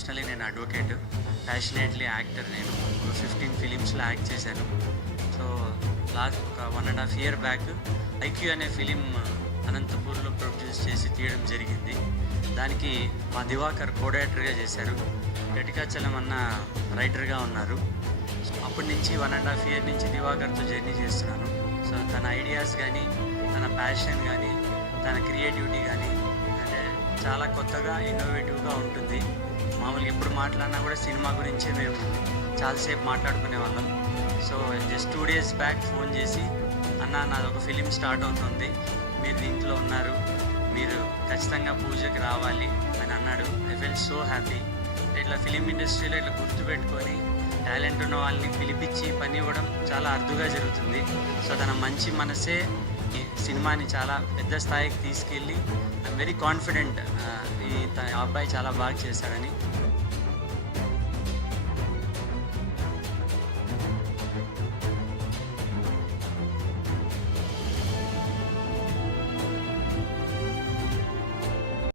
Professionally నేను advocate, passionately actor. నేను 15 ఫిలిమ్స్లో act చేశాను. సో లాస్ట్ ఒక 1.5 year బ్యాక్ ఐక్యూ అనే ఫిలిం అనంతపూర్లో ప్రొడ్యూస్ చేసి తీయడం జరిగింది. దానికి మా దివాకర్ కో డైరెక్టర్గా చేశారు, గటికాచలం అన్న రైటర్గా ఉన్నారు. అప్పటి నుంచి 1.5 year నుంచి దివాకర్తో జర్నీ చేస్తున్నాను. సో తన ఐడియాస్ కానీ, తన ప్యాషన్ కానీ, తన క్రియేటివిటీ కానీ అంటే చాలా కొత్తగా ఇన్నోవేటివ్గా ఉంటుంది. మామూలుగా ఎప్పుడు మాట్లాడినా కూడా సినిమా గురించే మేము చాలాసేపు మాట్లాడుకునే వాళ్ళం. So just 2 days back phone చేసి, అన్న నాది ఒక ఫిలిం స్టార్ట్ అవుతుంది, మీరు దీంట్లో ఉన్నారు, మీరు ఖచ్చితంగా పూజకి రావాలి అని అన్నాడు. I felt so happy. ఇట్లా ఫిలిం ఇండస్ట్రీలో ఇట్లా గుర్తుపెట్టుకొని టాలెంట్ ఉన్న వాళ్ళని పిలిపించి పని ఇవ్వడం చాలా అరుదుగా జరుగుతుంది. సో తన మంచి మనసే ఈ సినిమాని చాలా పెద్ద స్థాయికి తీసుకెళ్ళి ఐఎమ్ వెరీ కాన్ఫిడెంట్ ఈ అబ్బాయి చాలా బాగా చేశాడని.